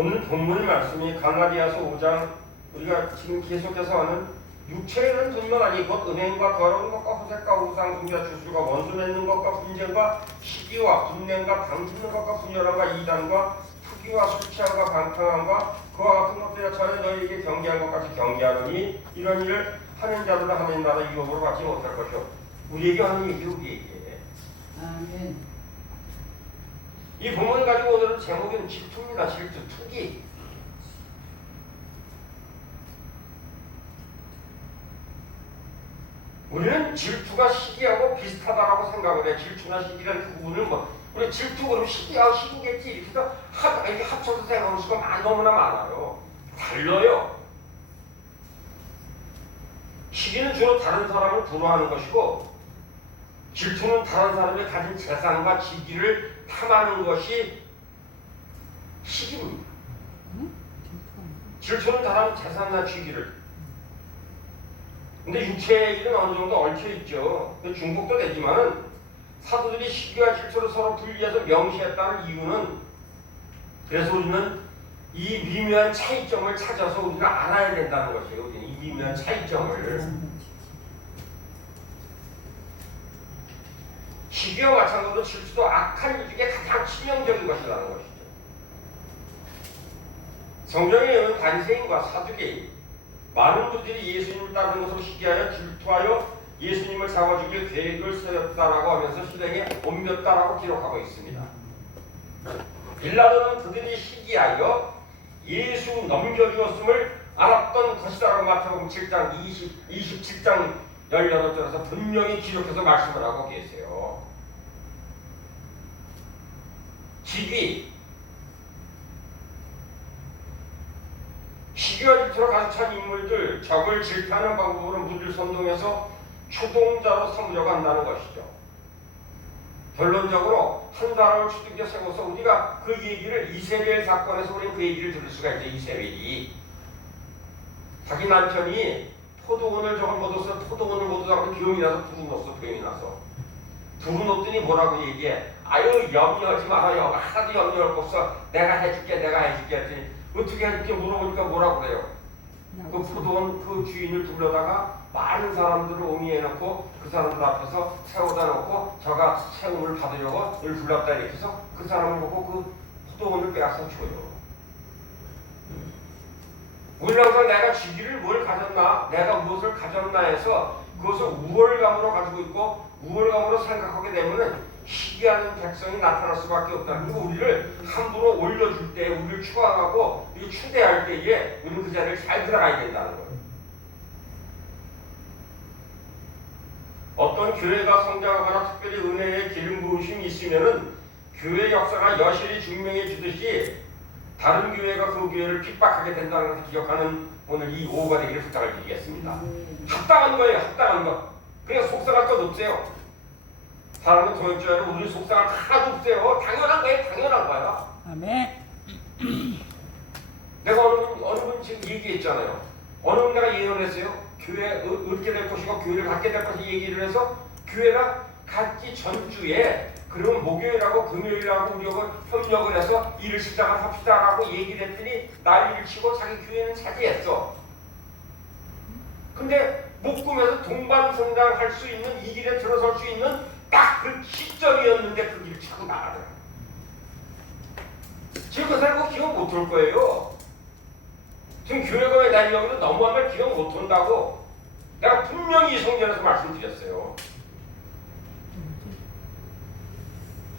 오늘 본문 말씀이 갈라디아서 5장 우리가 지금 계속해서 하는 육체는 분만 아니 곧 음행과 더러운 것과 호색과 우상 숭배와 주술과 원수 맺는 것과 분쟁과 시기와 분냄과 당짓는 것과 분열함과 이단과 투기와 술 취함과 방탕함과 그와 같은 것들이라 전에 너희에게 경계한 것까지 경계하노니 이런 일을 하는 자들은 하나님 나라 유업으로 받지 못할 것이요. 우리에게 하는 얘기 우리에게. 아멘. 이 본문 가지고 오늘은 제목은 질투입니다. 질투, 투기. 우리는 질투가 시기하고 비슷하다라고 생각을 해. 질투나 시기라는 그 부분을 우리 질투 그러면 시기하고 시기겠지 이렇게 해서 이렇게 합쳐서 생각할 수가 너무나 많아요. 달라요. 시기는 주로 다른 사람을 부러워하는 것이고 질투는 다른 사람이 가진 재산과 지위를 탐하는 것이 시기입니다. 질투는 다른 재산과 지위를. 근데 육체의 일은 어느 정도 얽혀있죠. 중국도 되지만은 사도들이 시기와 질투를 서로 분리해서 명시했다는 이유는 그래서 우리는 이 미묘한 차이점을 찾아서 우리가 알아야 된다는 것이에요. 우리는 이 미묘한 차이점을. 시기와 마찬가지로 질투도 악한 일 중에 가장 치명적인 것이라는 것이죠. 성경에 있는 바리새인과 사두개인 많은 분들이 예수님을 따르는 것으로 시기하여 질투하여 예수님을 잡아 죽일 계획을 세웠다라고 하면서 실행에 옮겼다라고 기록하고 있습니다. 빌라도는 그들이 시기하여 예수 넘겨주었음을 알았던 것이다라고 마태복음 7장 27장 18절에서 분명히 기록해서 말씀을 하고 계세요. 시기, 시기와 질투로 가득 찬 인물들, 적을 질타하는 방법으로 무리를 선동해서 추동자로 삼으려고 한다는 것이죠. 결론적으로 한 사람을 추등겨 세워서 우리가 그 얘기를 이세벨 사건에서 우리는 그 얘기를 들을 수가 있죠. 이세벨이 자기 남편이 포도원을 저걸 못 얻어서 포도원을 못 얻어서 병이 나서 불을 넣었어. 병이 나서 불을 넣었더니 뭐라고 얘기해. 아유 염려하지 말아요. 하나도 염려할 거 없어. 내가 해줄게 했더니 어떻게 해줄게 물어보니까 뭐라고 그래요. 그 포도원 그 주인을 불러다가 많은 사람들을 옹이해놓고 그 사람들 앞에서 세워다 놓고 저가 세움을 받으려고 늘 불렀다 이렇게 해서 그 사람을 보고 그 포도원을 빼앗아 줘요. 우리는 항상 내가 지위를 뭘 가졌나 내가 무엇을 가졌나 해서 그것을 우월감으로 가지고 있고 우월감으로 생각하게 되면 시기하는 백성이 나타날 수밖에 없다. 그리고 우리를 함부로 올려줄 때 우리를 추앙하고 우리를 추대할 때에 우리는 그 자리를 잘 들어가야 된다는 거예요. 어떤 교회가 성장하거나 특별히 은혜의 기름 부으심이 있으면은 교회 역사가 여실히 증명해 주듯이 다른 교회가 그 교회를 핍박하게 된다는 것을 기억하는 오늘 이 오후가 되기를 부탁을 드리겠습니다. 합당한 거예요. 합당한 거. 그냥 속상할 것 없어요. 사람은 도역자로 우리 속상할 거 하나도 없어요. 당연한 거예요. 당연한 거야. 아멘. 내가 어느 분 지금 얘기했잖아요. 어느 분 내가 예언했어요. 교회 얻게 될 것이고 교회를 갖게 될 것을 얘기를 해서 교회가 갖기 전주에 그러면 목요일하고 금요일하고 우리가 협력을 해서 일을 시작을 합시다라고 얘기를 했더니 난리를 치고 자기 교회는 차지했어. 근데 목금에서 동반성장할 수 있는 이 길에 들어설 수 있는 딱 그 시점이었는데 그 길을 자꾸 나가더라. 지금 그 사람 그거 기억 못 할 거예요. 지금 교회가 왜 날 여기서 넘어가면 기억 못 한다고 내가 분명히 성전에서 말씀드렸어요.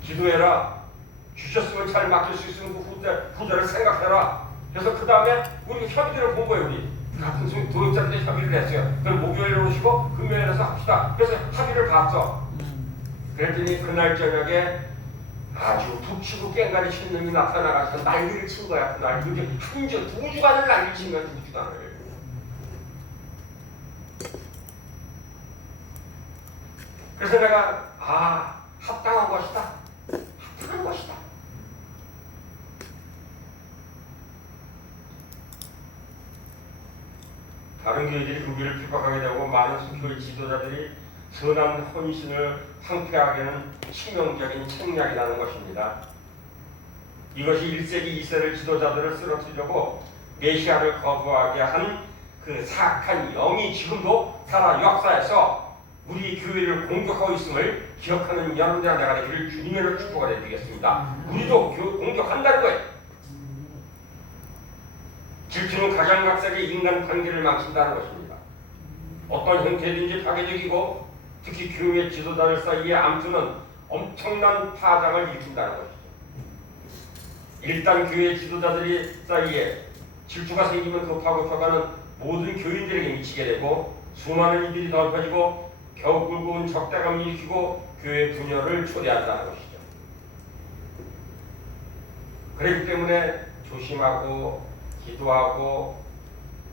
기도해라. 주셨으면 잘 맡길 수 있으면 그 후대를 생각해라. 그래서 그 다음에 우리 협의를 본 거예요. 우리 같은 도역자들이 협의를 했어요. 그럼 목요일에 오시고 금요일에서 합시다. 그래서 합의를 봤어. 그랬더니 그날 저녁에 아주 북치고 깽가리 친 놈이 나타나가지고 난리를 친 거야. 그날 이렇게 한 주, 2주간을 난리를 친 거야. 2주간을. 그래서 내가 합당한 것이다. 합당한 것이다. 다른 교회들이 그 교회를 핍박하게 되고 많은 교회 지도자들이 선한 헌신을 황폐하게는 치명적인 책략이라는 것입니다. 이것이 1세기 2세를 지도자들을 쓰러뜨리려고 메시아를 거부하게 한 그 사악한 영이 지금도 살아 역사에서 우리 교회를 공격하고 있음을 기억하는 여러분들과 내가 되기를 주님으로 축복을 해드리겠습니다. 우리도 공격한다는 거예요. 질투는 각양각색의 인간 관계를 망친다는 것입니다. 어떤 형태든지 파괴적이고 특히 교회 지도자들 사이의 암투는 엄청난 파장을 일으킨다는 것이죠. 일단 교회 지도자들이 사이에 질투가 생기면 그 파고쳐가는 모든 교인들에게 미치게 되고 수많은 이들이 덮어지고 겨우 굴고 온 적대감을 일으키고 교회 분열을 초래한다는 것이죠. 그렇기 때문에 조심하고 기도하고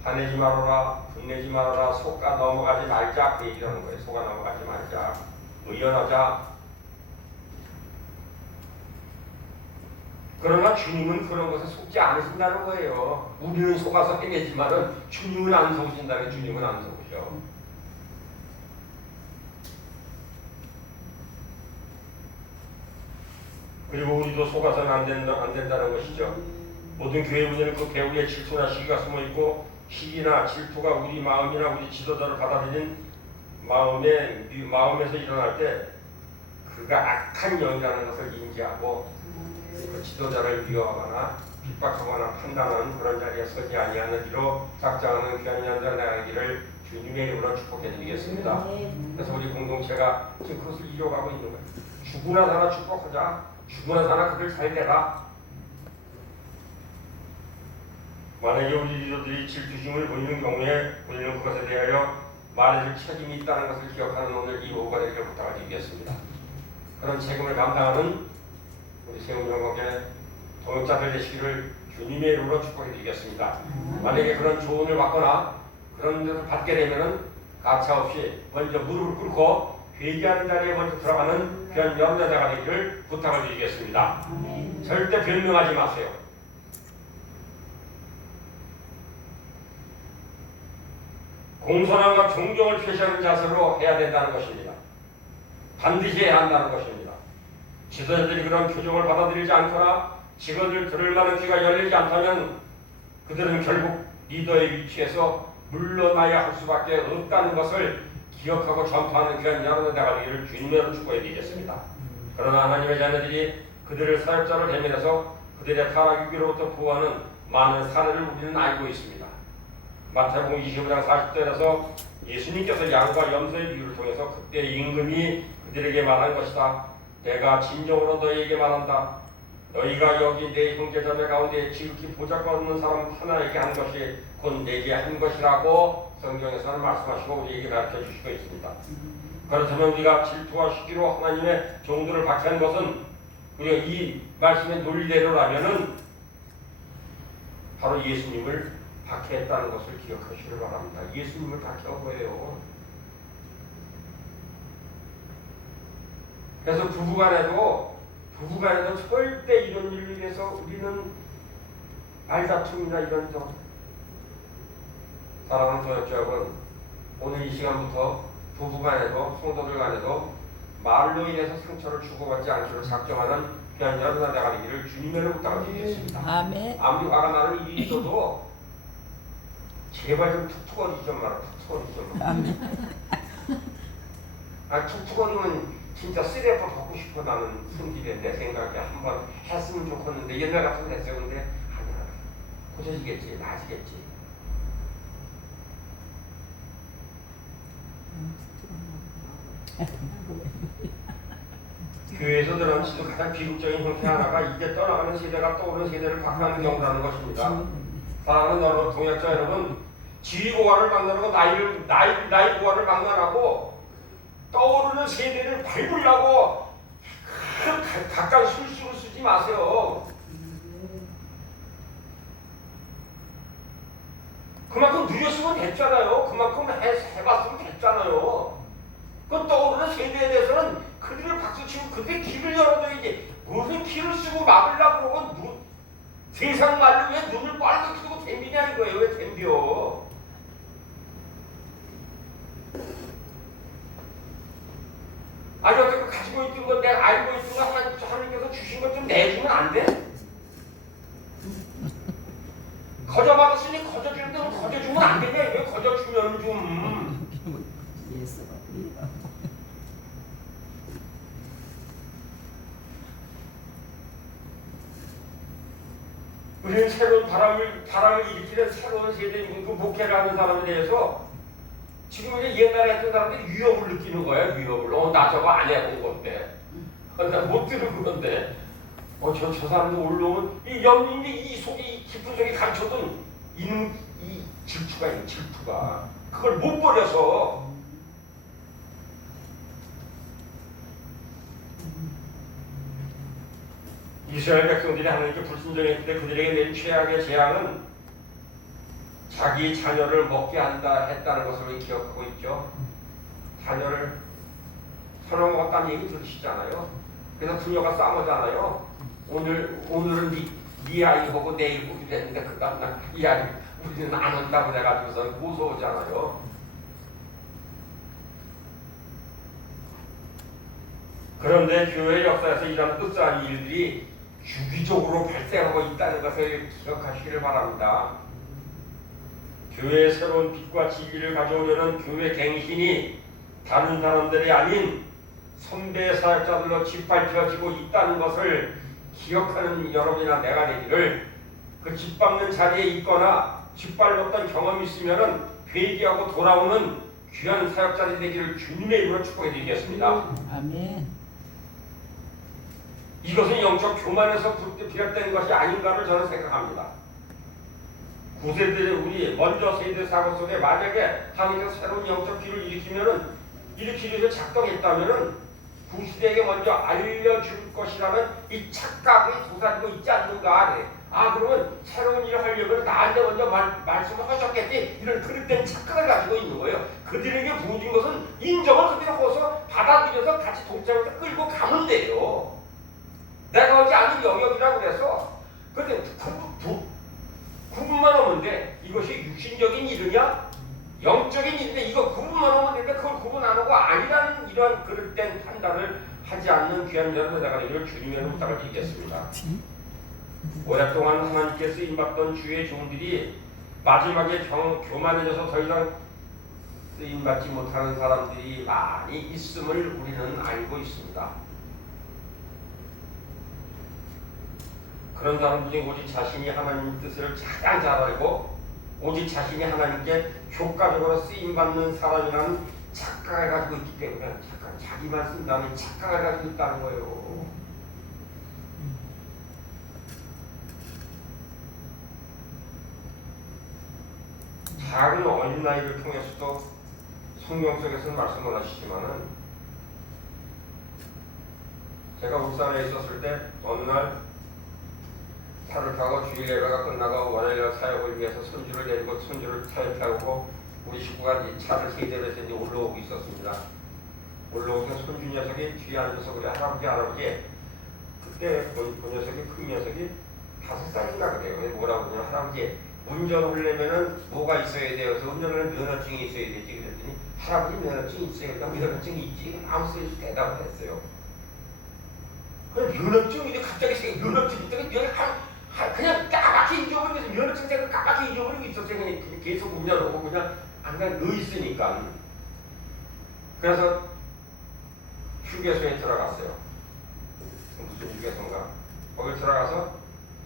화내지 말아라, 분내지 말아라, 속아 넘어가지 말자 그 얘기를 하는 거예요. 속아 넘어가지 말자, 의연하자. 그러나 주님은 그런 것에 속지 않으신다는 거예요. 우리는 속아서 헤매지만은 주님은 안 속으신다는 주님은 안 속으셔. 그리고 우리도 속아서는 안 된다는 것이죠. 모든 교회 문제는 그 배후에 질투나 시기가 숨어있고 시기나 질투가 우리 마음이나 우리 지도자를 받아들인 마음에서 일어날 때 그가 악한 영이라는 것을 인지하고 그 지도자를 미워하거나 핍박하거나 판단하는 그런 자리에 서지 아니하느니로 작정하는 귀한 연자 나가기를 주님의 이름으로 축복해드리겠습니다. 그래서 우리 공동체가 지금 그것을 이뤄가고 있는 거예요. 죽으나 사나 축복하자. 죽으나 사나 그들 잘 되라. 만약에 우리 리더들이 질투심을 보이는 경우에 우리는 그것에 대하여 말해줄 책임이 있다는 것을 기억하는 오늘 이 오후가 되기를 부탁을 드리겠습니다. 그런 책임을 감당하는 우리 세운영국의 동역자들 되시기를 주님의 이름으로 축복해 드리겠습니다. 만약에 그런 조언을 받거나 그런 데서 받게 되면은 가차없이 먼저 무릎을 꿇고 회개하는 자리에 먼저 들어가는 귀한 연자가 되기를 부탁을 드리겠습니다. 절대 변명하지 마세요. 공손함과 존경을 표시하는 자세로 해야 된다는 것입니다. 반드시 해야 한다는 것입니다. 지도자들이 그런 표정을 받아들이지 않거나 직원을 들을 만한 귀가 열리지 않다면 그들은 결국 리더의 위치에서 물러나야 할 수밖에 없다는 것을 기억하고 전파하는 귀한 여러분의 되기를 주님으로 축복해 드리겠습니다. 그러나 하나님의 자녀들이 그들을 사역자로 대면해서 그들의 타락 위기로부터 보호하는 많은 사례를 우리는 알고 있습니다. 마태복음 25장 40절에서 예수님께서 양과 염소의 비유를 통해서 그때 임금이 그들에게 말한 것이다. 내가 진정으로 너희에게 말한다. 너희가 여기 내 형제자매 가운데 지극히 보잘것 없는 사람 하나에게 한 것이 곧 내게 한 것이라고 성경에서는 말씀하시고 우리에게 가르쳐 주시고 있습니다. 그렇다면 우리가 질투와 시기로 하나님의 종들을 박해한 것은 우리가 이 말씀의 논리대로라면은 바로 예수님을 박해했다는 것을 기억하시길 바랍니다. 예수님을 박해한 거예요. 그래서 부부간에도 절대 이런 일을 위해서 우리는 말다툼이나 이런 점 사랑하는 도역자 여러분, 오늘 이 시간부터 부부간에도 성도들 간에도 말로 인해서 상처를 주고받지 않기로 작정하는 귀한 여러분의 나가 되기를 주님의 부탁을 드리겠습니다. 아멘. 아무리 화가 나는 일이 있어도 제발 좀 툭툭거리지 좀 마라. 툭툭거리지 좀 마라. 아, 툭툭거리면 진짜 쓰레빠 받고 싶어. 나는 승질에 내 생각에 한번 했으면 좋겠는데 옛날 같은 했어요. 근데 아니야, 고쳐지겠지, 나아지겠지. 교회에서 드러난 지도 가장 비극적인 형태 하나가 이제 떠나가는 세대가 떠오르는 세대를 박해하는 경우라는 것입니다. 사랑하는 여러분, 동역자 여러분, 지위고하를 막론하고 나이 고하를 막론하고 떠오르는 세대를 밟으려고 각각 술수를 쓰지 마세요. 그만큼 누렸으면 됐잖아요. 그만큼 해봤으면 됐잖아요. 그 떠오르는 세대에 대해서는 그들을 박수치고 그들의 길을 열어줘야지. 무슨 길을 쓰고 막으려고 그러고 세상 말로 왜 눈을 빨리 뜨고 댐비냐 이거예요. 왜 댐벼? 아니 어떻게 가지고 있던 건 내가 알고 있던 거 하나님께서 주신 것 좀 내주면 안 돼? 그건 안 되냐? 왜 거저 주면 좀. 예수가 우리가 우리는 새로운 바람을 일으키는 새로운 세대인 그 목회를 하는 사람에 대해서 지금 이제 옛날에 했던 사람들이 위협을 느끼는 거야, 위협을. 나 저거 안 해본 건데. 나 못 들은 건데. 저 사람도 올라오면, 이 속에, 이 깊은 속에 감춰둔 이 질투가 있는 질투가. 그걸 못 버려서. 이스라엘 백성들이 하나님께 불순종했을 때 그들에게 낸 최악의 재앙은 자기 자녀를 먹게 한다 했다는 것을 기억하고 있죠. 자녀를 서로 먹었다는 얘기 들으시잖아요. 그래서 부녀가 싸우잖아요. 오늘은 네 아이 보고 내일 보기로 했는데 그 다음날 이 아이 우리는 안 온다고 해가지고서 무서우잖아요. 그런데 교회 역사에서 이런 끝사한 일들이 주기적으로 발생하고 있다는 것을 기억하시기를 바랍니다. 교회의 새로운 빛과 진리를 가져오려는 교회 갱신이 다른 사람들이 아닌 선배 사역자들로 짓밟혀지고 있다는 것을 기억하는 여러분이나 내가 되기를, 그 짓밟는 자리에 있거나 짓밟았던 경험이 있으면 회개하고 돌아오는 귀한 사역자들이 되기를 주님의 이름으로 축복해 드리겠습니다. 아멘. 이것은 영적 교만에서 비롯된 것이 아닌가를 저는 생각합니다. 9세대 우리 먼저 세대 사고 속에 만약에 하나님께서 새로운 영적 기를 일으키기 위해서 작동했다면은 9세대에게 먼저 알려줄 것이라는 이 착각이 도사리고 있지 않는가. 그러면 새로운 일을 하려면 나한테 먼저 말씀을 하셨겠지, 이런 그릇된 착각을 가지고 있는 거예요. 그들에게 부어진 것은 인정을 그대로 해서 받아들여서 같이 동참해서 끌고 가면 돼요. 내가 오지 않은 영역이라고 그래서. 그런데 구분만 하면 돼. 이것이 육신적인 일이냐 영적인 일인데 이거 구분만 하면 되는데 그걸 구분 안 하고 아니라는 이러한 그릇된 판단을 하지 않는 귀한 자를 내가 이를 주님의 부탁을 드리겠습니다. 오랫동안 하나님께 쓰임받던 주의 종들이 마지막에 교만해져서 더 이상 쓰임받지 못하는 사람들이 많이 있음을 우리는 알고 있습니다. 그런 사람들이 오직 자신이 하나님 뜻을 가장 잘 알고 오직 자신이 하나님께 효과적으로 쓰임받는 사람이라는 착각을 가지고 있기 때문에 자기만 쓴다는 착각을 가지고 있다는 거예요. 작은 어린아이를 통해서도 성경 속에서는 말씀을 하시지만은, 제가 울산에 있었을 때 어느 날 차를 타고 주일 예배가 끝나고 월요일 사역을 위해서 손주를 데리고 손주를 차에 태우고 우리 식구가 이 차를 세대로 해서 올라오고 있었습니다. 올라오면 손주 녀석이 뒤에 앉아서 그래, 할아버지 그때 그 녀석이 큰 녀석이 5살인가 그래요. 뭐라고 그러냐, 할아버지 운전을 하려면은 뭐가 있어야 돼요? 그래서 운전하는 면허증이 있어야 되지. 그랬더니 할아버지 면허증이 있어요. 면허증이 있지. 아무 소리 대답을 했어요. 면허증이 갑자기 면허증이 그냥 까맣게 잊어버리면서 면허증 생각 까맣게 잊어버리고 있었어요. 그냥 계속 운전하고 그냥 항상 넣어 있으니까. 그래서 휴게소에 들어갔어요. 무슨 휴게소인가? 거기 들어가서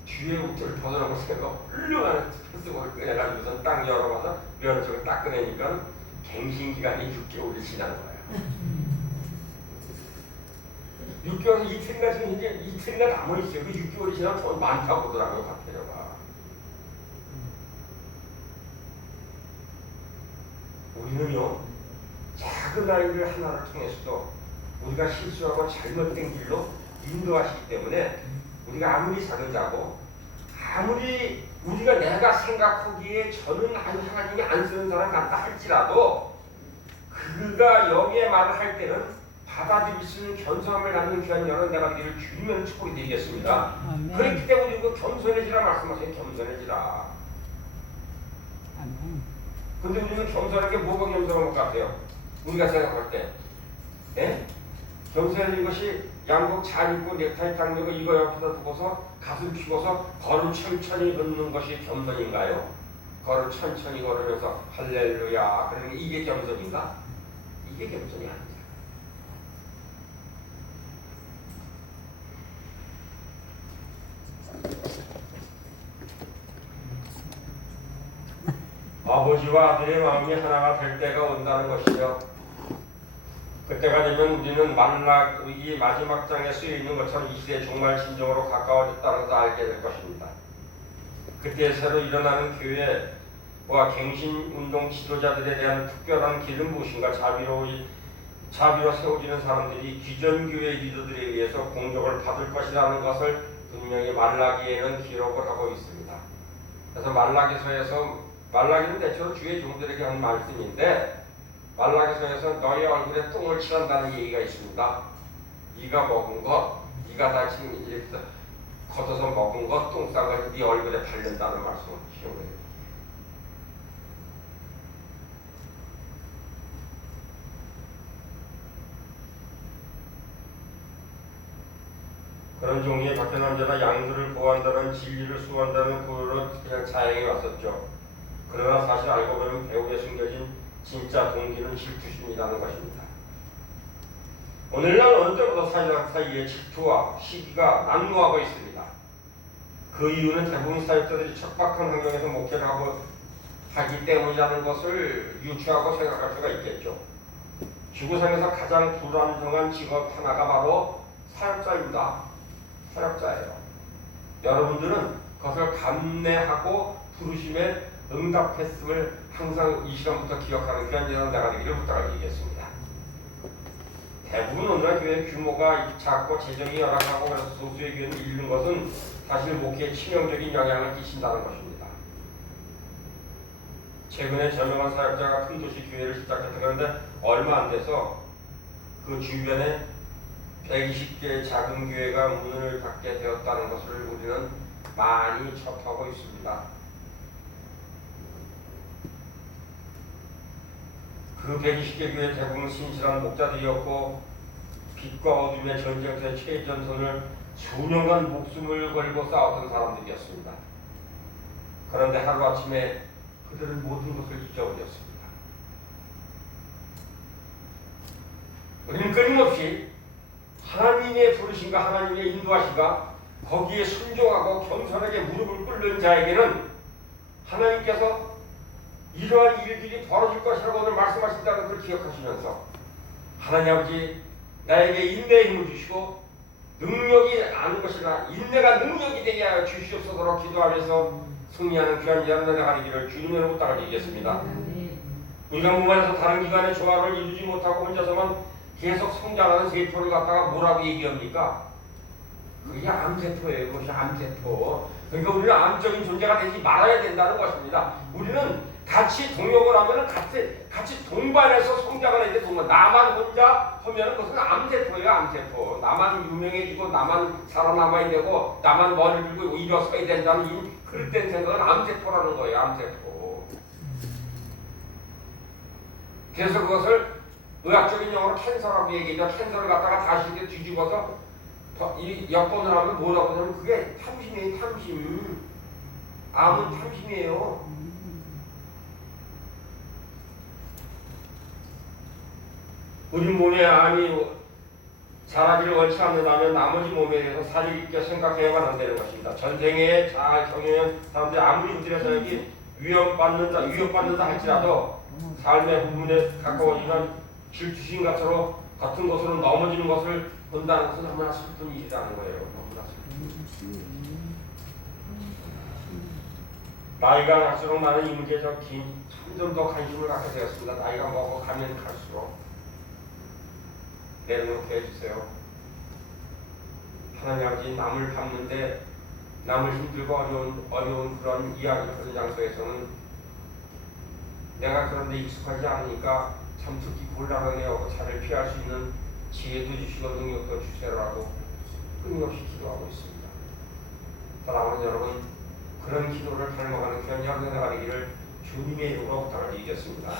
뒤에 우트를 벗어놓고 제가 훌륭한 스포츠복을 꺼내가지고선 딱 열어봐서 면허증을 딱 꺼내니까 갱신 기간이 6개월이 지난 거예요. 6개월 이틀인가 지금 이제 이틀인가 남아있어요. 그 6개월이 지나면 더 많다고 그러더라고요, 박태려가. 우리는요, 작은 아이를 하나를 통해서도 우리가 실수하고 잘못된 길로 인도하시기 때문에 우리가 아무리 작은 자고 아무리 우리가 내가 생각하기에 저는 하나님이 안 쓰는 사람 같다 할지라도 그가 여기에 말을 할 때는 받아들일 수 있는 견성함을 갖는 귀한 여러분 내가 되기를 주님을 축복이 되겠습니다. 아멘. 그렇기 때문에 이거 겸손해지라 말씀하세요. 겸손해지라. 아멘. 근데 우리는 겸손한 게 뭐가 겸손한 것 같아요? 우리가 생각할 때. 예? 겸손해진 것이 양복 잘 입고 넥타이 딱 메고 이거 옆에다 두고서 가슴 펴고서 걸음 천천히 걷는 것이 겸손인가요? 걸을 천천히 걸으면서 할렐루야. 그러는 이게 겸손인가? 이게 겸손이 아니다. 아버지와 아들의 마음이 하나가 될 때가 온다는 것이죠. 그때가 되면 우리는 이 마지막 장에 쓰여 있는 것처럼 이 시대의 종말 진정으로 가까워졌다는 것을 알게 될 것입니다. 그때 새로 일어나는 교회와 갱신운동 지도자들에 대한 특별한 길은 무엇인가? 자비로 세워지는 사람들이 기존 교회 리더들에 의해서 공격을 받을 것이라는 것을 분명히 말라기에는 기록을 하고 있습니다. 그래서 말라기는 대체로 주의 종들에게 한 말씀인데, 말라기서에서 너희 얼굴에 똥을 칠한다는 얘기가 있습니다. 네가 먹은 것, 네가 다 지금 이제 걷어서 먹은 것, 똥 싼 것이 네 얼굴에 바른다는 말씀을 기억해요. 그런 종류의 같은 남자가 양들을 보호한다는 진리를 수호한다는 구호로 그냥 자행해 왔었죠. 그러나 사실 알고 보면 배우에 숨겨진 진짜 동기는 질투심이라는 것입니다. 오늘날 어느 때보다 사이에 질투와 시기가 난무하고 있습니다. 그 이유는 대부분 사역자들이 척박한 환경에서 목회를 하기 때문이라는 것을 유추하고 생각할 수가 있겠죠. 지구상에서 가장 불안정한 직업 하나가 바로 사역자입니다. 사역자예요. 여러분들은 그것을 감내하고 부르심에 응답했음을 항상 이 시간부터 기억하는 귀한 제자가 되기를 부탁드리겠습니다. 대부분 오늘날 교회 규모가 작고 재정이 열악하고 그래서 소수의 교회를 잃는 것은 사실 목회에 치명적인 영향을 끼친다는 것입니다. 최근에 저명한 사역자가 큰 도시 교회를 시작했다 그런데 얼마 안 돼서 그 주변에 120개의 작은 교회가 문을 닫게 되었다는 것을 우리는 많이 접하고 있습니다. 그 120개 교회 대부분 신실한 목자들이었고 빛과 어둠의 전쟁터의 최전선을 수년간 목숨을 걸고 싸웠던 사람들이었습니다. 그런데 하루아침에 그들은 모든 것을 잊어버렸습니다. 우리는 끊임없이 하나님의 부르심과 하나님의 인도하시가 거기에 순종하고 겸손하게 무릎을 꿇는 자에게는 하나님께서 이러한 일들이 벌어질 것이라고 오늘 말씀하신다는 것을 기억하시면서 하나님 아버지 나에게 인내의 힘을 주시고 능력이 아는 것이나 인내가 능력이 되게 하여 주시옵소서 기도하면서 승리하는 귀한 연대가 되기를 주님으로 부탁드리겠습니다. 우리가 몸 안에서 다른 기관의 조화를 이루지 못하고 혼자서만 계속 성장하는 세포를 갖다가 뭐라고 얘기합니까? 그게 암세포예요. 그것이 암세포. 그러니까 우리는 암적인 존재가 되지 말아야 된다는 것입니다. 우리는 같이 동역을 하면은 같이 동반해서 성장을 해야 돼. 나만 혼자 하면은 그것은 암세포예요. 암세포. 나만 유명해지고 나만 살아남아야 되고 나만 머리를 들고 일어서야 된다는 이 그릇된 생각은 암세포라는 거예요. 암세포. 그래서 그것을 의학적인 용어로 캔서라고 얘기하죠. 캔서를 갖다가 다시 이렇게 뒤집어서 이 역번을 하면 뭐라고 하냐면 그게 탐심이에요. 탐심. 암은 탐심이에요. 우리 몸에 암이 자라기를 원치 않는다면 나머지 몸에 대해서 사리 있게 생각해야만 한다는 것입니다. 전생에 잘 경영한 사람들이 아무리 그들의 사역이 위협받는다 할지라도 삶의 부분에 가까워지면 질투심 같은 것으로 넘어지는 것을 본다는 것은 너무나 슬픈 일이라는 거예요. 너무나 슬픈. 나이가 갈수록 나는 이 문제에 점점 더 관심을 갖게 되었습니다. 나이가 먹어가면 갈수록 내려놓게 해주세요. 하나님 아버지 남을 밟는데 남을 힘들고 어려운 그런 이야기를 하는 장소에서는 내가 그런데 익숙하지 않으니까 참 듣기 곤란하네요. 차를 피할 수 있는 지혜도 주시고 능력도 주세요라고 끊임없이 기도하고 있습니다. 사랑하는 여러분, 그런 기도를 닮아가는 귀한 은혜가 되기를 주님의 이름으로 부탁을 드리겠습니다.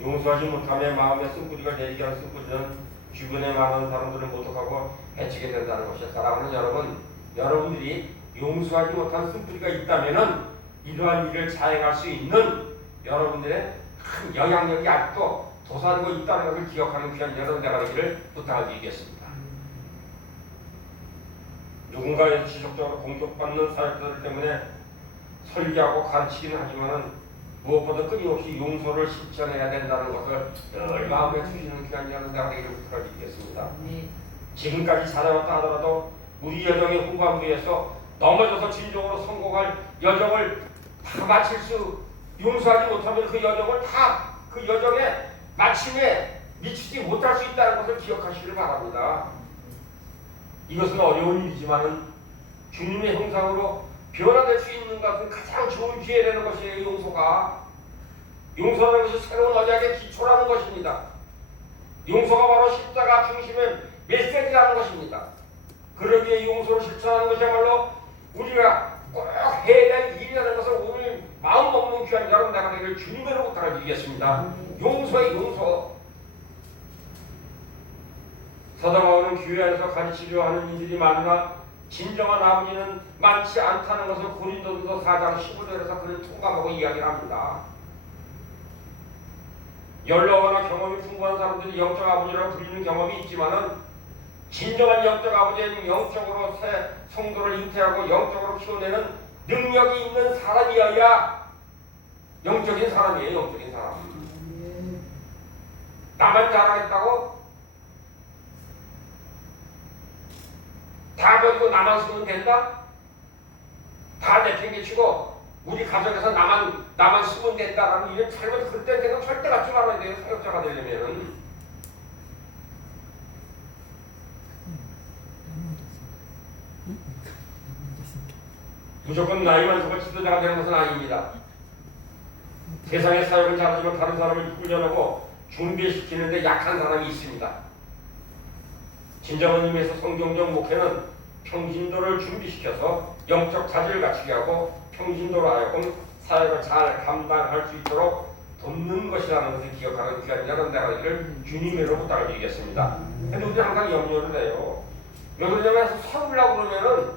용서하지 못함에 마음의 쓴뿌리가 내리게 하는 쓴뿌리는 주변에 많은 사람들을 모독하고 해치게 된다는 것이에요. 사랑하는 여러분, 여러분들이 용서하지 못한 쓴뿌리가 있다면은 이러한 일을 자행할 수 있는 여러분들의 큰 영향력이 아직도 도사리고 있다는 것을 기억하는 귀한 여러분들 되기를 부탁드리겠습니다. 누군가의 지속적으로 공격받는 사역자들 때문에 설계하고 가르치기는 하지만 무엇보다 끊임없이 용서를 실천해야 된다는 것을 늘 마음에 두시는 귀한 여러분들 되기를 부탁드리겠습니다. 지금까지 찾아왔다 하더라도 우리 여정의 후반부에서 넘어져서 진정으로 성공할 여정을 다 마칠 수 용서하지 못하면 그 여정을 다 그 여정의 마침에 미치지 못할 수 있다는 것을 기억하시길 바랍니다. 이것은 어려운 일이지만은 주님의 형상으로 변화될 수 있는 것은 가장 좋은 기회라는 것이에요. 용서가. 용서라는 것이 새로운 언약의 기초라는 것입니다. 용서가 바로 십자가 중심의 메시지라는 것입니다. 그러기에 용서를 실천하는 것이야말로 우리가 꼭 해야 될 일이라는 것을 오늘 마음 먹는 귀한 여러분들 되기를 주님으로 부탁드리겠습니다. 용서의 용서. 사도 바울은 교회 안에서 가르치려 하는 이들이 많으나 진정한 아버지는 많지 않다는 것을 고린도전서 4장 15절에서 그를 통감하고 이야기를 합니다. 연로하거나 경험이 풍부한 사람들이 영적 아버지라고 불리는 경험이 있지만은 진정한 영적 아버지는 영적으로 새 성도를 잉태하고 영적으로 키워내는 능력이 있는 사람이어야 영적인 사람이에요. 영적인 사람. 나만 잘하겠다고 다 버리고 나만 쓰면 된다? 다 내팽개치고 우리 가정에서 나만 쓰면 된다라는 이런 잘못 그때 생각 절대 갖지 말아야 돼요. 사역자가 되려면은. 무조건 나이만 먹고 지도자가 되는 것은 아닙니다. 세상의 사역을 잘하지만 다른 사람을 훈련하고 준비시키는데 약한 사람이 있습니다. 진정한 의미에서 성경적 목회는 평신도를 준비시켜서 영적 자질을 갖추게 하고 평신도로 하여금 사역을 잘 감당할 수 있도록 돕는 것이라는 것을 기억하는 귀한 여러분들 되기를 주님으로 부탁을 드리겠습니다. 근데 우리 항상 염려를 해요. 왜 그러냐면 세우려고 그러면은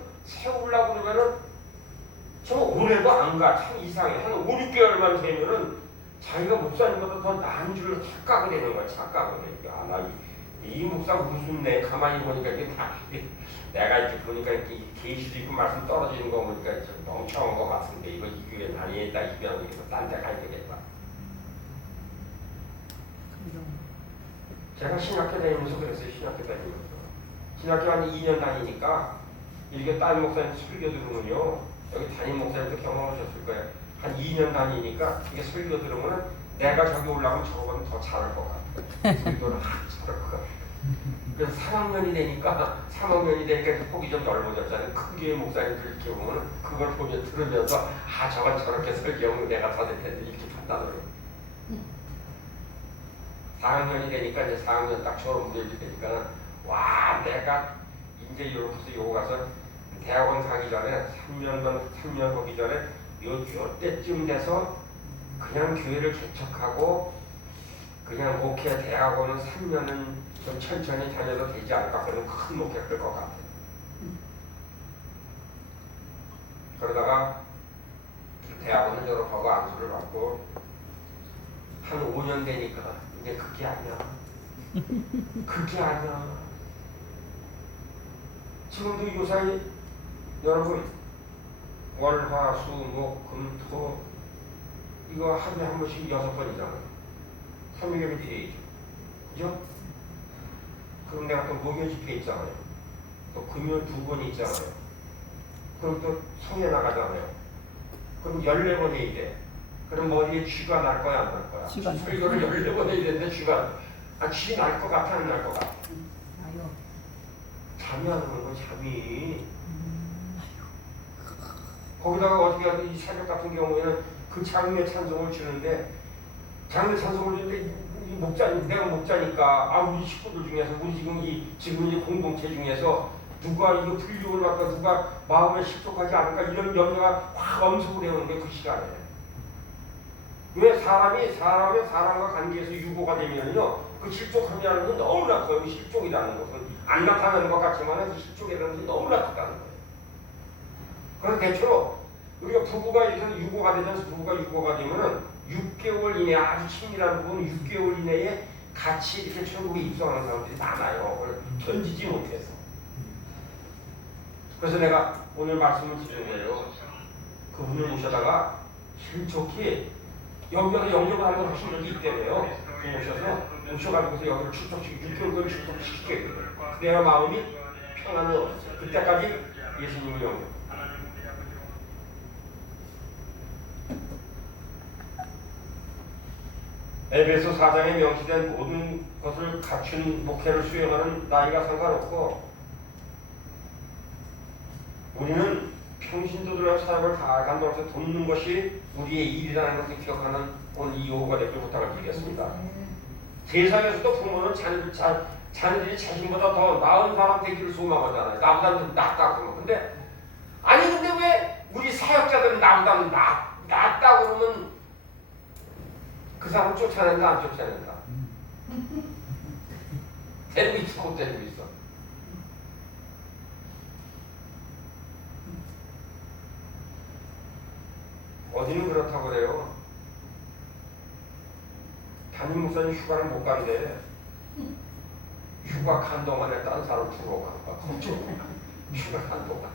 저 오래도 안 가. 참 이상해. 한 5, 6개월만 되면은 자기가 목사님보다 더 나은 줄 착각을 되는 거야. 착각을 해. 아, 나 이 목사 무슨네 가만히 보니까 이게 다 내가 이렇게 보니까 이렇게 계시도 있고 말씀 떨어지는 거 보니까 좀 멍청한 거 같은데 이거 이 교회 다니겠다. 이 교회에서 딴 데 가야 되겠다. 제가 신학교 다니면서 그랬어요. 신학교 한 2년 다니니까 이렇게 다른 목사님 설교 들으면요. 여기 담임 목사님도 경험하셨을 거예요. 한 2년 다니니까 이게 설교 들으면 내가 저기 올라가면 저거보다 더 잘할 것 같아. 설교를 잘할 것 같아. 그래서 3학년이 되니까 폭이 좀 넓어졌잖아요. 큰 교회 목사님들 이렇게 보면 그걸 보면 들으면서 아 저건 저렇게 설교하면 내가 더 될 텐데 이렇게 판단을 해요. 4학년이 되니까 이제 4학년 딱 졸업 무렵이 되니까 와 내가 이제 이렇게 요거 가서 대학원 가기 전에 3년 보기 전에 요 때쯤 돼서 그냥 교회를 개척하고 그냥 목회 대학원은 3년은 좀 천천히 다녀도 되지 않을까 그런 큰 목회가 될 것 같아요. 그러다가 대학원을 졸업하고 안수를 받고 한 5년 되니까 이제 그게 아니야. 그게 아니야. 지금도 요사이 여러분 월, 화, 수, 목, 금, 토 이거 하루에 한 번씩 6번이잖아요. 3일에 페이지. 그죠? 그럼 내가 또 목요일 집회 있잖아요. 또 금요일 2번 있잖아요. 그럼 또 성에 나가잖아요. 그럼 14번 해야 돼. 그럼 머리에 쥐가 날 거야 안 날 거야? 설교를 14번 해야 되는데 쥐가 쥐 날 것 같아 안 날 것 같아? 잠이 안 오는 거 잠이. 거기다가 어떻게 하든 이 새벽 같은 경우에는 그 장로의 찬송을 주는데 장로의 찬송을 주는데 이 목자님 내가 목자니까 우리 식구들 중에서 우리 지금 이 공동체 중에서 누가 이거 불륜을 갖다 누가 마음에 실족하지 않을까 이런 염려가 확 엄습을 해오는 게 그 시간에. 왜 사람과 관계에서 유고가 되면요 그 실족함이라는 게 너무나 커요. 실족이라는 것은 안 나타나는 것 같지만 그 실족이라는 것이 너무나 크다는 거예요. 그래서 대체로 우리가 부부가 이렇게 해서 유고가 되면 부부가 유고가 되면은 6개월 이내 아주 친밀한 부부는 6개월 이내에 같이 이렇게 천국에 입성하는 사람들이 많아요. 그걸 견디지 못해서. 그래서 내가 오늘 말씀을 드리는 거예요. 그분을 모셔다가 신속히 여기서 영접을 한번 하신 적이 있대요. 모셔가지고서 여기를 출석시키고 6개월 출석시켜야 돼요. 그래야 마음이 평안을 얻었어요. 그때까지 예수님을 영접. 에베소 4장에 명시된 모든 것을 갖춘 목회를 수행하는 나이가 상관없고 우리는 평신도들과 사역을 다 감당해서 돕는 것이 우리의 일이라는 것을 기억하는 오늘 이 요구가 되길 부탁을 드리겠습니다. 세상에서도 부모는 자녀들이 자신보다 더 나은 사람 되기를 소망하잖아요. 나보다 낫다고. 근데 왜 우리 사역자들은 나보다 낫다고 그러면 그 사람 쫓아낸다 안 쫓아낸다? 데리고 있어 못 데리고 있어. 어디는 그렇다고 그래요. 담임 목사님 휴가를 못 간대. 휴가 간 동안에 다른 사람 들어오가 휴가 간 동안.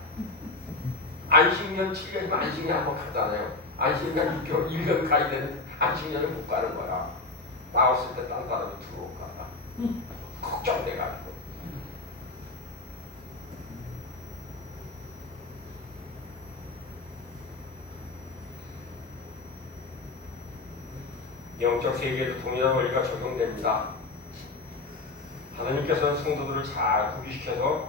안식년 7년이면 안식년 한번 가잖아요. 안식년 6개월 1년 가야 되는데 안식년을 못 가는 거야. 나왔을 때 다른 사람이 들어올까 봐 걱정돼가지고. 영적 세계에도 동일한 원리가 적용됩니다. 하나님께서는 성도들을 잘 구비시켜서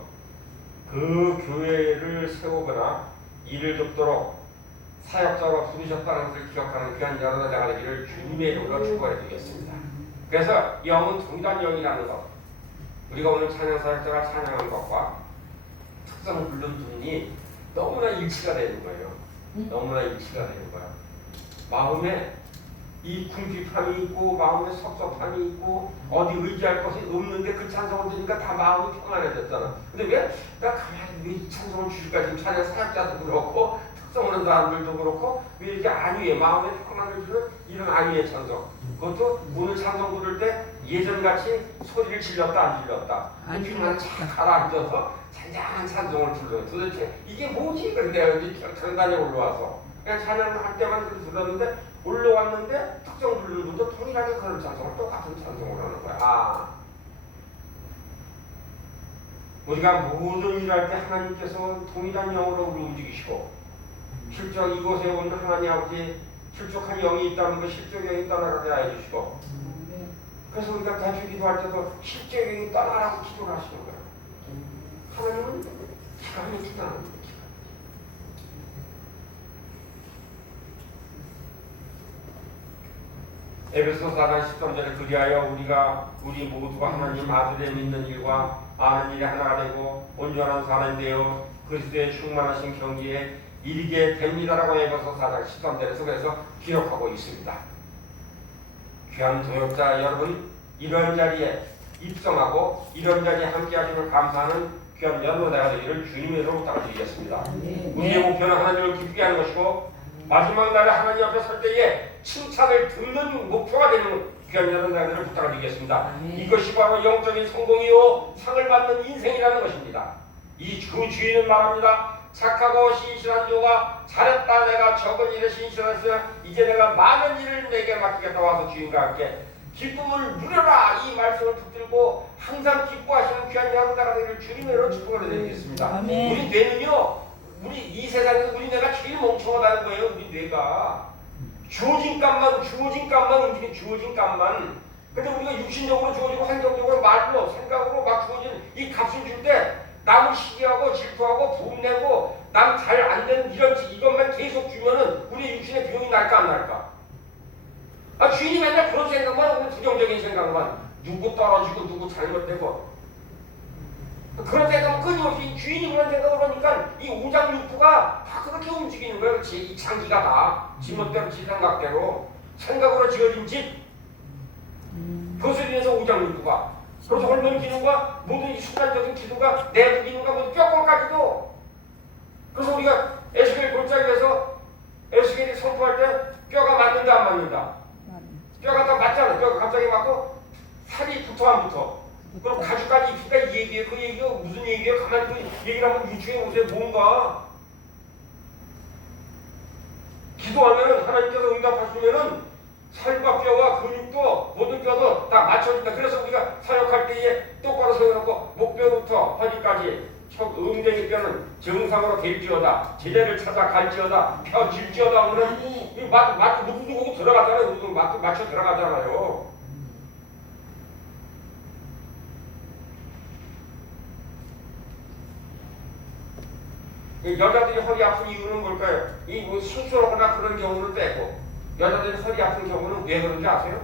그 교회를 세우거나 일을 돕도록 사역자로 부르셨다는 것을 기억하는 귀한 여러 자가 되기를 주님의 이름으로 축원해 드리겠습니다. 그래서 영은 동일한 영이라는 것, 우리가 오늘 찬양 사역자가 찬양한 것과 특성을 부른 분이 너무나 일치가 되는 거예요. 너무나 일치가 되는 거야. 마음에 이 궁핍함이 있고 마음에 섭섭함이 있고 어디 의지할 것이 없는데 그 찬송을 들으니까 다 마음이 평안해졌잖아. 근데 왜? 나 가만히 왜 이 찬송을 주실까? 지금 찬양 사역자도 그렇고 특성하는 사람들도 그렇고 왜 이렇게 안위에 마음에 평안을 주는 이런 안위의 찬송. 그것도 오늘 찬송 부를 때 예전같이 소리를 질렀다 안 질렀다. 그냥 착 가라앉아서 잔잔한 찬송을 불러. 도대체 이게 뭐지? 그런데 여기 강단에 올라와서 그냥 찬양할 때만 들었는데 올라왔는데 특정 부르는 분도 동일하게 그런 찬송을 똑같은 찬송을 하는 거야. 우리가 모든 일을 할 때 하나님께서 동일한 영으로 우리 움직이시고 실적 이곳에 온 하나님 아버지 실족한 영이 있다는 것 실적 영이 떠나가게 해주시고 그래서 우리가 대주 기도할 때도 실적 영이 떠나라고 기도를 하시는 거예요. 하나님은 기가 막히게 하는 거예요. 에베소 4장 13절에 그리하여 우리 모두가 하나님 아들의 믿는 일과 아는 일에 하나가 되고 온전한 사람이 되어 그리스도의 충만하신 경지에 이르게 됩니다라고 에베소 4장 13절에서 그래서 기록하고 있습니다. 귀한 동역자 여러분, 이런 자리에 입성하고 이런 자리에 함께 하심을 감사하는 귀한 연로자가 되기를 주님의 이름으로 부탁드리겠습니다. 우리의 목표는 하나님을 기쁘게 하는 것이고 마지막 날에 하나님 앞에 설 때에 칭찬을 듣는 목표가 되는 귀한 여러분들을 부탁드리겠습니다. 이것이 바로 영적인 성공이요 상을 받는 인생이라는 것입니다. 그 주인은 말합니다. 착하고 신실한 종아 잘했다. 내가 적은 일에 신실했어. 이제 내가 많은 일을 내게 맡기겠다. 와서 주인과 함께 기쁨을 누려라. 이 말씀을 붙들고 항상 기뻐하시는 귀한 여러분들가 되기를 주님으로 축복을 드리겠습니다. 우리 뇌는요, 우리 이 세상에서 우리 뇌가 제일 멍청하다는 거예요. 우리 뇌가 주어진 값만 움직이는 주어진 값만. 근데 우리가 육신적으로 주어지고 환경적으로 말로 생각으로 막 주어진 이 값을 줄 때 남을 시기하고 질투하고 돈내고 남 잘 안 되는 이것만 계속 주면은 우리 육신의 비용이 날까 안 날까? 주인이 맨날 그런 생각만 하고 부정적인 생각만 누구 떨어지고 누구 잘못되고 그런 생각은 끊임없이 주인이 그런 생각을 하니까 이 오장육부가 다 그렇게 움직이는 거예요. 이 장기가 다 지멋대로 지 생각으로 지어진 집 그것을 위해서 오장육부가 그래서 얼마나 기능과 모든 이 순간적인 기능과 내부 기능과 모두 뼈골까지도 그래서 우리가 에스겔 골짜기에서 에스겔이 선포할 때 뼈가 맞는다 안 맞는다? 뼈가 다 맞잖아. 뼈가 갑자기 맞고 살이 붙어 안 붙어? 그럼 가죽까지 입히니까 이 얘기예요. 그 얘기가 무슨 얘기예요? 가만히 그 얘기를 한번 유추해 보세요. 뭔가 기도하면은 하나님께서 응답하시면은 살과 뼈와 근육도 모든 뼈도 다 맞춰진다. 그래서 우리가 사역할 때에 똑바로 세워놓고 목뼈부터 허리까지 엉덩이 뼈는 정상으로 될지어다. 제자를 찾아 갈지어다. 펴질지어다 하면은 이 맞 누구 들어가잖아요. 누구 맞춰 들어가잖아요. 여자들이 허리 아픈 이유는 뭘까요? 이 뭐 수술하거나 그런 경우는 빼고 여자들이 허리 아픈 경우는 왜 그런지 아세요?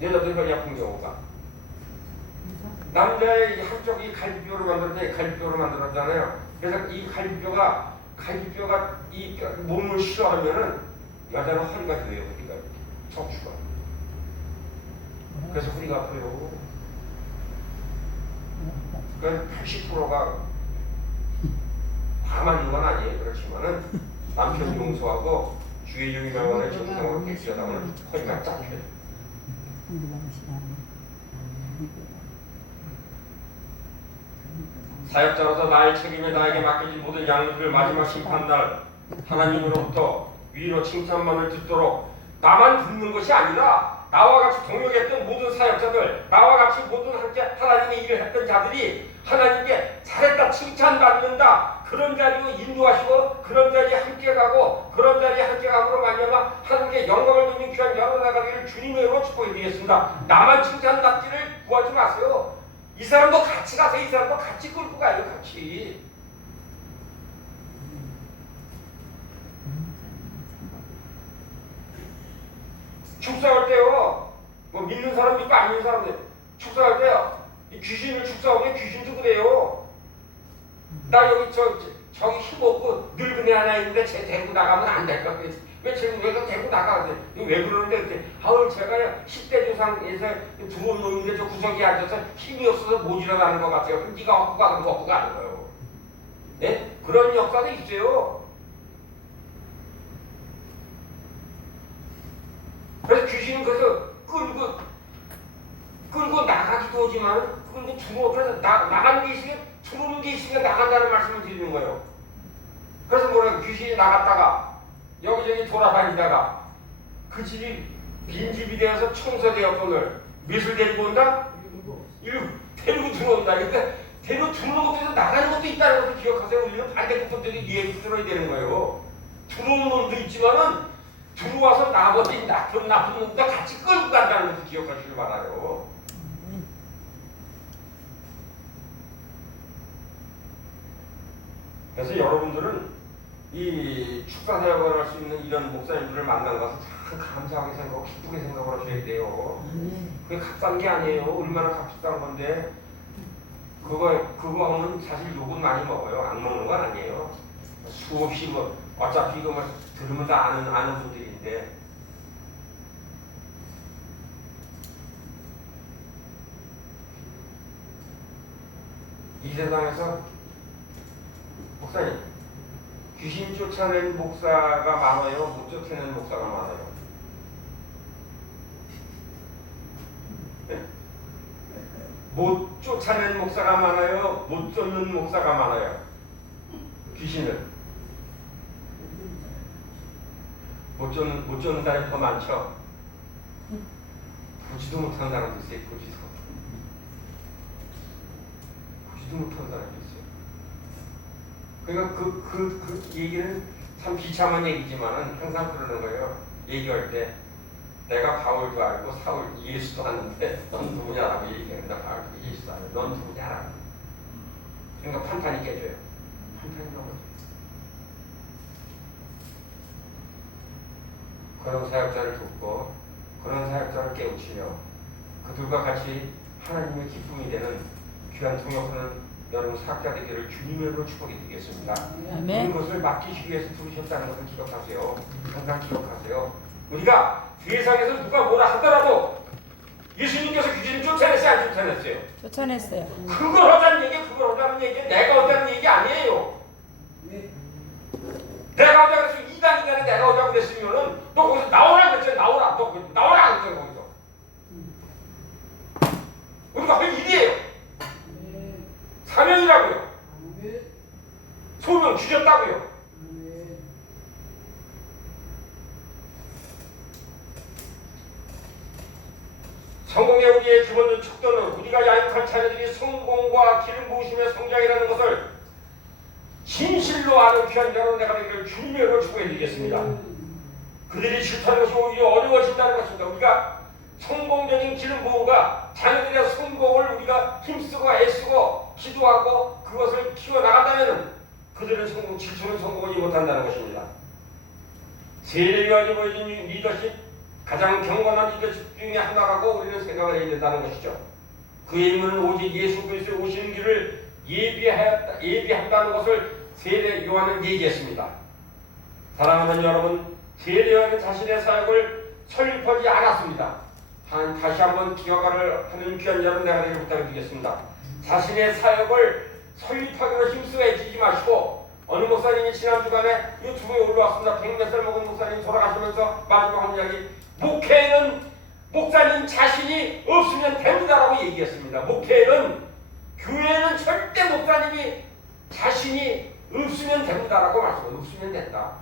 여자들이 허리 아픈 경우가 남자의 한쪽이 갈비뼈로 만들었잖아요. 그래서 이 갈비뼈가 이 몸을 싫어하면은 여자는 허리가 돼요. 허리가 척추가. 그래서 허리가 아파요. 그러니까 80%가 다 맞는 건 아니에요. 그렇지만은 남편 용서하고 주의 종이 명언을 정상으로 객시하다 보면 허리가 쫙 펴요. 사역자로서 나의 책임에 나에게 맡겨진 모든 양육을 마지막 심판날 하나님으로부터 위로 칭찬만을 듣도록 나만 듣는 것이 아니라 나와 같이 동역했던 모든 사역자들, 나와 같이 모든 함께 하나님의 일을 했던 자들이 하나님께 잘했다 칭찬받는다 그런 자리로 인도하시고 그런 자리에 함께 가고 그런 자리에 함께 가므로 말미암아 하나님께 영광을 돌리는 귀한 열어나가기를 주님의 이름으로 축복드리겠습니다. 나만 칭찬받기를 구하지 마세요. 이 사람도 같이 가세요. 이 사람도 같이 끌고 가요. 같이. 축사할 때요. 뭐 믿는 사람 믿고 안 믿는 사람 축사할 때요. 이 귀신을 축사하면 귀신도 그래요. 나 여기 저기 힘없고 늙은 애 하나 있는데 쟤 데리고 나가면 안 될까? 왜 지금 내가 데리고 나가는데 왜 그러는데 그때 아우 제가요 10대 조상에서 들어온 놈인데 저 구석에 앉아서 힘이 없어서 못 일어나는 것 같아요. 그럼 네가 업고 가는 거예요. 네? 그런 역사도 있어요. 그래서 귀신은 그래서 끌고 나가기도 하지만 끌고 그래서 나가는 게 있으면 들어오는 게 있으니까 나간다는 말씀을 드리는 거예요. 그래서 뭐라고 귀신이 나갔다가 여기저기 돌아다니다가 그 집이 빈집이 되어서 청소되었거늘 몇을 데리고 온다? 데리고 들어온다. 그러니까 데리고 들어오는 것도 나가는 것도 있다는 것을 기억하세요. 우리는 반대부터들이 이해를 들어야 되는 거예요. 들어오는 놈도 있지만은 들어와서 나머지 나쁜 놈과 같이 끌고 간다는 것을 기억하시길 바라요. 그래서 여러분들은 이 축사 사역을 할 수 있는 이런 목사님들을 만난 것을 참 감사하게 생각하고 기쁘게 생각을 하셔야 돼요. 그게 값싼 게 아니에요. 얼마나 값비싼 건데 그거 하면 사실 욕은 많이 먹어요. 안 먹는 건 아니에요. 수없이 뭐 어차피 이거 뭐 들으면 다 아는 분들인데 이 세상에서 목사님 귀신 쫓아낸 목사가 많아요? 못 쫓아낸 목사가 많아요? 네? 못 쫓아낸 목사가 많아요? 못 쫓는 목사가 많아요? 귀신을 못 쫓는 사람이 더 많죠? 보지도 못하는 사람도 있어요. 보지도 못하는 사람도 있어요. 그러니까 그 얘기는 참 비참한 얘기지만은 항상 그러는 거예요. 얘기할 때 내가 바울도 알고 사울 예수도 아는데 넌 누구냐라고 얘기합니다. 바울도 예수도 아는데 넌 누구냐라고. 그러니까 판판이 깨져요. 판판이 넘어져요. 그런 사역자를 돕고 그런 사역자를 깨우치며 그들과 같이 하나님의 기쁨이 되는 귀한 통역하는 여러분 사역자 되기를 주님의 이름으로 축복드리겠습니다. 모든 것을 맡기시기 위해서 부르셨다는 것을 기억하세요. 항상 기억하세요. 우리가 세상에서 누가 뭐라 하더라도 예수님께서 귀신을 쫓아냈어요? 안 쫓아냈어요? 쫓아냈어요. 그걸 하자는 얘기 내가 하자는 얘기 아니에요. 내가 하자는 얘기 이단이 간에 내가 사람이 됐으면은 너 거기서 나오라 그랬잖아. 나오라. 너 나오라 그랬잖아. 거기서. 우리가 할 일이에요. 사명이라고요. 소명 주셨다고요. 성공의 우리의 기본적 척도는 우리가 양육할 자녀들이 성공과 기름 부으심의 성장이라는 것을 진실로 아는 귀한 자로 내가 되기를 주님으로 축원해드리겠습니다. 그들이 싫다는 것이 오히려 어려워진다는 것입니다. 우리가 성공적인 기름 부음과 자녀들의 성공을 우리가 힘쓰고 애쓰고 기도하고 그것을 키워나간다면 그들은 성공, 질투는 성공하지 못한다는 것입니다. 세례요한이 보여준 리더십, 가장 경건한 리더십 중에 하나라고 우리는 생각을 해야 된다는 것이죠. 그의 임무는 오직 예수 그리스도의 오시는 길을 예비한다는 것을 세례 요한은 얘기했습니다. 사랑하는 여러분, 세례 요한은 자신의 사역을 설립하지 않았습니다. 다시 한번 기억을 하는 귀한 여러분 내가 되길 부탁드리겠습니다. 자신의 사역을 설립하기로 힘쓰고 애쓰지 마시고 어느 목사님이 지난 주간에 유튜브에 올라왔습니다. 100몇 살 먹은 목사님 돌아가시면서 마지막 한 이야기, 목회에는 목사님 자신이 없으면 됩니다라고 얘기했습니다. 목회에는, 교회는 절대 목사님이 자신이 없으면 됩니다라고 말씀을 없으면 된다.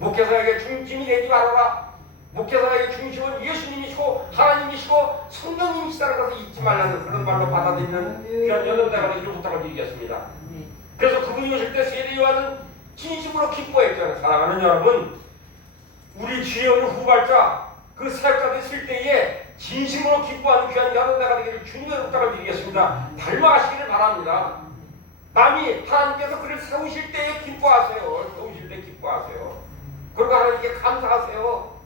목회사에게 중심이 되지 말아라. 목회사에게 중심은 예수님이시고 하나님이시고 성령님이시다는 것을 잊지 말라는 그런 말로 받아들이는 귀한 여러분들과 이런 부탁을 드리겠습니다. 그래서 그분이 오실 때 세례요한은 진심으로 기뻐했잖아요. 사랑하는 여러분, 우리 주에 오는 후발자, 그 사역자들이 쓸 때에 진심으로 기뻐하는 귀한 여러분들과 되기를 주님의 부탁을 드리겠습니다. 닮아가시기를 바랍니다. 남이 하나님께서 그를 세우실 때에 기뻐하세요. 세우실 때 기뻐하세요. 그리고 하나님께 감사하세요.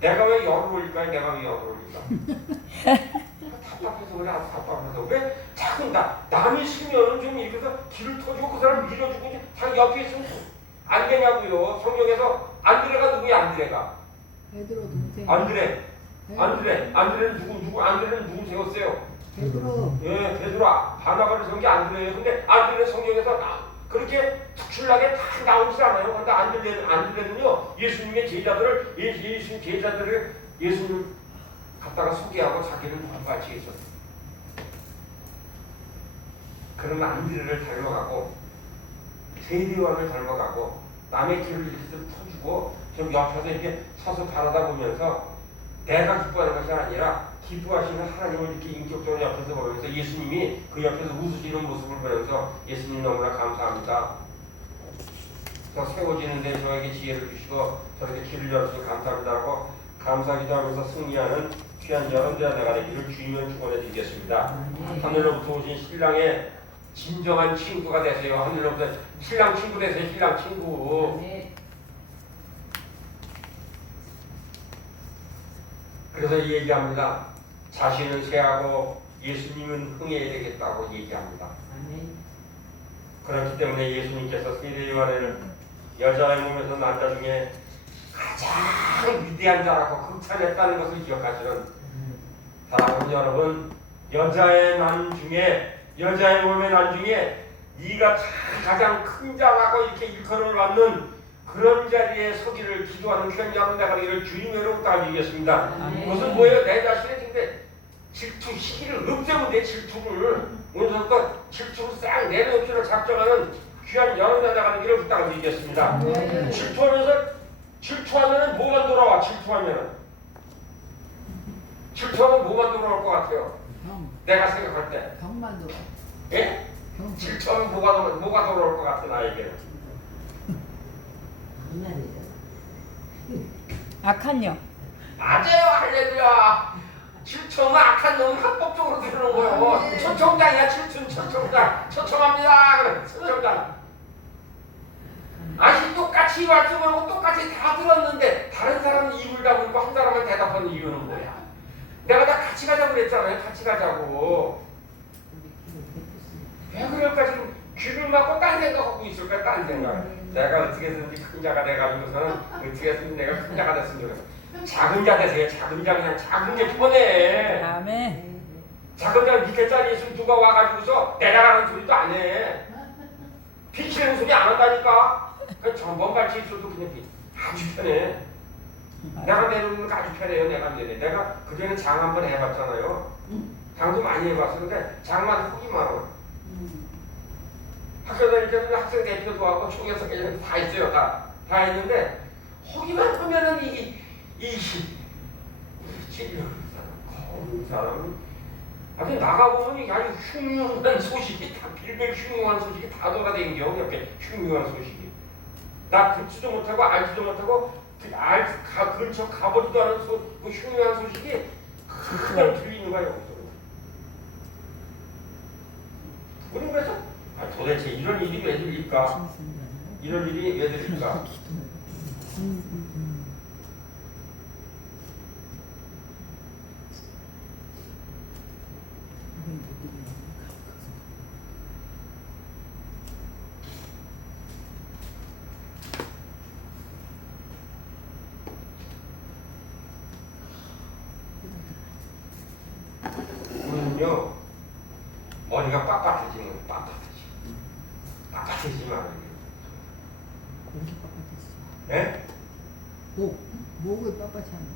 내가 왜 열을 올릴까요? 내가 왜 열을 올릴까? 답답해서 그래. 답답해서 왜 자꾸 남이 쓰면은 좀 이렇게 해서 길을 터주고 그 사람 밀어주고 자기 옆에 있으면 안 되냐고요. 성경에서 안드레가 누구야? 안드레가 베드로 동생. 안드레는 누구? 안드레는 누구 세웠어요? 베드로. 예, 베드로 바나바를 세운 게 안드레예요. 근데 안드레는 성경에서 그렇게 특출나게 다 나오지 않아요. 그런데 안드레는요, 예수님의 제자들을 예수님 갖다가 소개하고 자기를 같이 했었어요. 그런 안드레를 닮아가고 세례요한을 닮아가고 남의 길을 이렇게 좀 터주고 좀 옆에서 이렇게 서서 바라다 보면서 내가 기뻐하는 것이 아니라 기뻐하시는 하나님을 이렇게 인격적으로 옆에서 보면서 예수님이 그 옆에서 웃으시는 모습을 보면서 예수님 너무나 감사합니다. 저 세워지는데 저에게 지혜를 주시고 저에게 길을 열어주셔서 감사합니다라고 감사기도 하면서 승리하는 귀한 여러분들의 내가 되기를 주님을 축원해 드리겠습니다. 하늘로부터 오신 신랑의 진정한 친구가 되세요. 하늘로부터 신랑 친구 되세요. 신랑 친구. 그래서 얘기합니다. 자신은 쇠하고 예수님은 흥해야 되겠다고 얘기합니다. 그렇기 때문에 예수님께서 세례요한을 여자의 몸에서 난 자 중에 가장 위대한 자라고 극찬했다는 것을 기억하시는 사랑하는 여러분, 여자의 몸에 난 중에 네가 가장 큰 자라고 이렇게 일컬음을 받는 그런 자리에 서기를 기도하는 귀한 여러분들과 되기를 주님으로 부탁드리겠습니다. 그것은 뭐예요? 내 자신의 근데 질투, 시기를 없애면 돼. 질투를 오늘부터 질투를 싹 내려놓기를 작정하는 귀한 여러분들과 되기를 부탁드리겠습니다. 질투하면은 뭐만 돌아와? 질투하면 뭐만 돌아올 것 같아요? 내가 생각할 때 병만 돌아. 예? 질투하면 뭐가 돌아올 것 같아 나에게는? 악한 영. 맞아요. 할렐루야. 질투하면 악한 놈은 합법적으로 들어오는 거예요. 초청장이야. 질투는 초청합니다. 그래. 초청장. 아시 똑같이 말씀하고 똑같이 다 들었는데 다른 사람은 입을 다물고 한 사람은 대답하는 이유는 뭐야? 내가 다 같이 가자고 그랬잖아요. 같이 가자고. 왜 그럴까? 지금 귀를 막고 딴 생각하고 있을까? 딴 생각. 내가 어떻게 해서든지 큰 자가 돼가지고서는 어떻게 해서든 내가 큰 자가 됐으면 좋겠어. 작은 자 되세요. 작은 자 그냥 작은 게 편해. 아멘. 작은 자 밑에 자리에 있으면 누가 와가지고서 내려가는 소리도 안 해. 비키는 소리 안 한다니까. 그 전번 발치 있어도 그냥 아주 편해. 내가 내려오는 거 아주 편해요. 내가 내려. 내가 그전에 장 한번 해봤잖아요. 장도 많이 해봤었는데 장만 폭이 많아. 학교 다닐 때는 학생 대표도 하고 총회서 그냥 다 있어요. 다 있는데 허기만 하면은 이 찔려 거는 사람이 아니 나가보면 이게 아주 흉흉한 소식이 다 빌빌 흉흉한 소식이 다 돌아다니죠. 옆에 흉흉한 소식이 나 듣지도 못하고 알지도 못하고 근처 가보지도 않은 그 흉흉한 소식이 그냥 들리는 거예요. 우리 그래서 도대체 이런 일이 왜 들릴까? 이런 일이 왜 들릴까? 우리는요 머리가 빳빳해지면 빳빳해지면 고기 빡빡했어. 예? 목을 빳빳이 하는